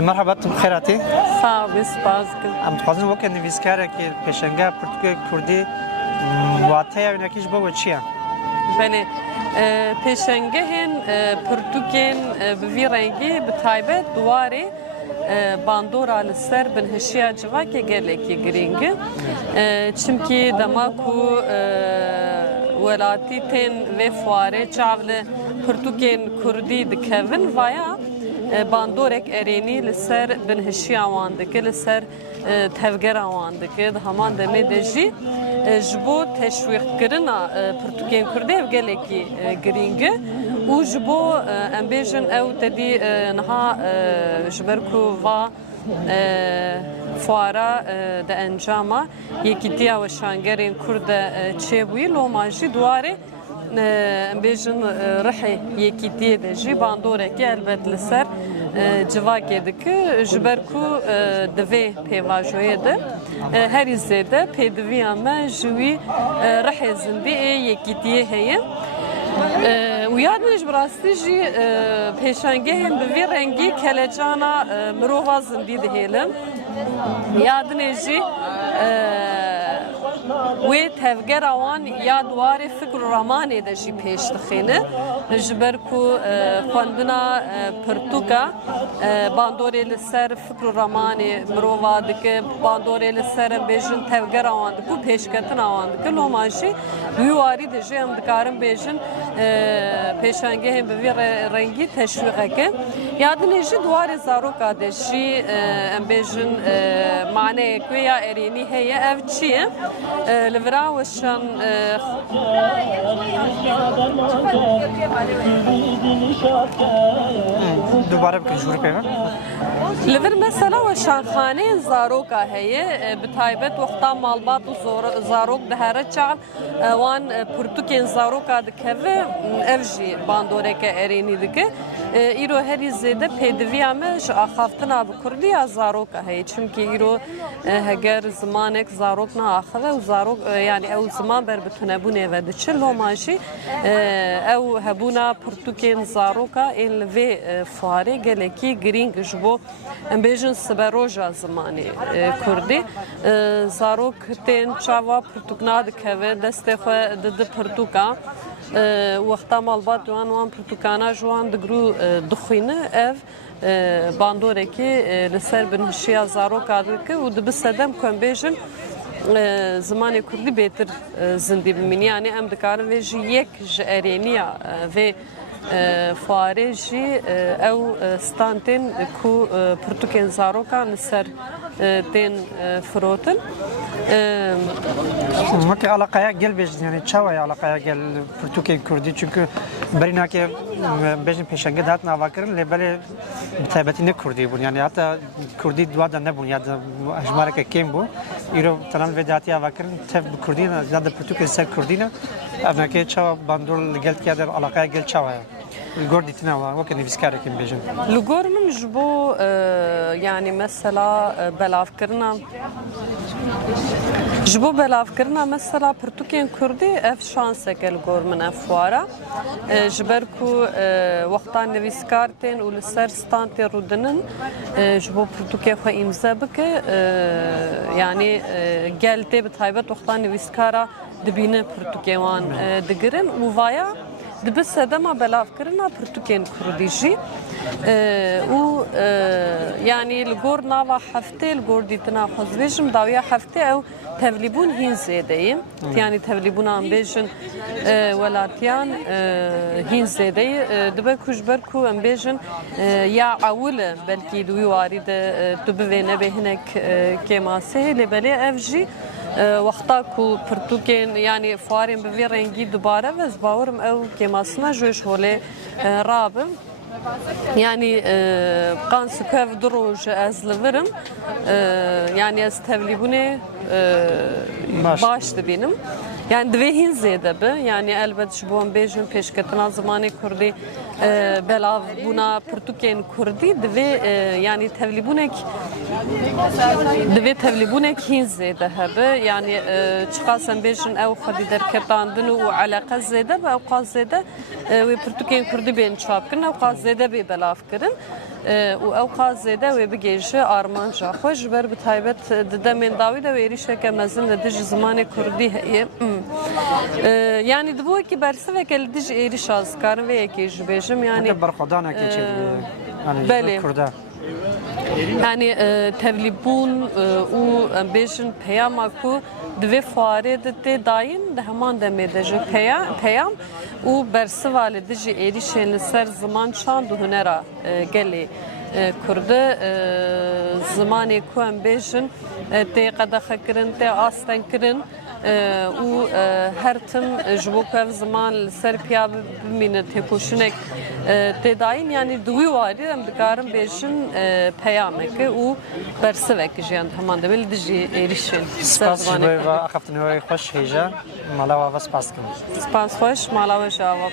مرحبا بخيراتي. صعب سپاس ام تخوازن وقت نویسکاره که پیشنگا پرتغال کردی واتیا و نکیش با چیه؟ بله پیشنگه هن پرتوکین بوی رنگی بتایبت دواره باندورا لسر بنهشیا جوا که گلکی گرینگه چمکی دماکو ولاتی تن و فواره چاول پرتوکین کردی دکون ویا باندورek ereni li ser binhişiya wan dike li ser tevgera wan dike di heman demê de jî ji bo teşwîqkirina pirtûkên Kurdî ev gelekî girîng e û ji bo em bêjin ew tedî niha ji ber ku va fuara de encama yekîtiya weşangerên Kurd de çêbûyî loma jî duwarê em bêjin rihê yekîtiyê de jî bandorekî elbet li ser civakê dike ji ber ku di vê pêvajoyê de herî zêde pêdiviya me ji wî rihê zindiyê yekîtiyê heye û yadin ji bi rastî jî pêşangehên bi vî rengî kelecana mirova zindî dihêlin yadinê jî wê tevgera wan ya duwarê fikr û ramanê de jî pêş dixîne ji ber ku xwendina pirtûka bandorê li ser fikr û ramanê mirova dike bandorê li ser em bêjin tevgera wan dike û pêşketina wan dike loma jî wî warî de jî em dikarin bêjin pêşangehên bi vî rengî teşwîqeke yadinê jî duwarê zaroka de jî em bêjin maneyek wê ya erênî heye ev çi ye li vira weşan دوباره بکن جور پیوه li vir mesela weşanxaneyên zaroka heye bi taybet wexta malbat û zarok dihere çal wan pirtûkên zaroka dikeve ev jî bandoreke erênî dike îro herî zêde pêdiviya me ji axaftina bi Kurdî ya zaroka heye çimkî îro heger zimanek zarok naaxive û zarok yani ew ziman ber bi tunebûnê ve diçe loma jî ew hebûna pirtûkên zaroka ên li vê fuarê gelekî girîng ji bo em bêjin siberoja zimanê Kurdî zarok tên çawa pirtûkna dikeve destê xwe didi pirtûka wexta malbat wan pirtûkana ji wan digirû dixwîne ev bandorekî li ser binhişiya zaroka dike û dibi sedem ku em bêjin zimanê Kurdî bêtir zindî bimînî yani em dikarin vê jî yek ji erêniya vê fuarê jî ew stan tên ku pirtûkên zarokan li ser tên firotin وقتی علاقه گل بیشتر یعنی چه علاقه گل پرتوکین کردی چون برای نکه بیشتر پیشنگ داد نوکرن لیبله بتابتی نکردی بود یعنی حتی کردی دواد نبود یا اجماع که کم بود ایرو تنان وداتی نوکرن تف کردی نه زاد پرتوکین سر کردی نه اما که چه باندول گل کیاد علاقه گل چه الجوردي تناوى وكان نفسكارك بيجن الجور من جبو يعني مثلا بلافكرنا جبو بلافكرنا مثلا برتوكين كردي اف شانسك الجور من افوارا جبركو وقتا نفسكارتين ولسر ستانتي رودنن جبو برتوكي خو امزا بك يعني قالتي بتايبت وقتا نفسكارا دبينه برتوكيوان دقرن وفايا دبس دما بلافكرنا برتوكين كرديجي و يعني الجور نافا حفتي الجور ديتنا خزبيجم داويا حفتي او تفليبون هين زيدين يعني تفليبون عم بيجن ولاتيان هين زيدي دبا كوجبركو ام بيجن يا عوله بلكي دوي وارد تبوينه بهنك كيماسه لبلي افجي وقتا کو پرتوکین یعنی فاریم به رنگی دوباره و زباورم او کماسنا جوش هوله رابم yani قان سكاف دروج از لورم yani از تبلیبونه باش دبینم yani dvehin zede be yani elbet şu bu bejun peşketina zamanı Kurdi belav buna Portuken Kurdi dve yani tevlibunek dve tevlibunek hin zede habe yani çıkasan bejun ev khadi derketandın u alaka zede ve qaz zede ve Portuken Kurdi ben çapkın ev qaz zede be belav kırın و او قازده و بگیجه آرمانجا خوش بر بتایبت ددمن داوی ده ویریشه که مزن لدج زمان کردی هیه yani دبوه ki برسه که لدج ایریش از کارن و یکی جبیجم yani برخودانه که چه بله کرده yani tevlibun u bejin peyama ku dve fuare de dayin de heman demedeji peyam u bersivale diji erişen ser zaman çan du hunera geli kurde zamanı ku em bejin te qadaxkirin te astan kirin و هر تم جبوك في زمان سربيا من تكوشنك تداين يعني دوي واري ام دكارم بيشن پیامك و برسوك جيان همان دبل دجي ريشن سپاس و اخفتنوی خوش هیجا مالا و سپاس کنم سپاس خوش مالا و جواب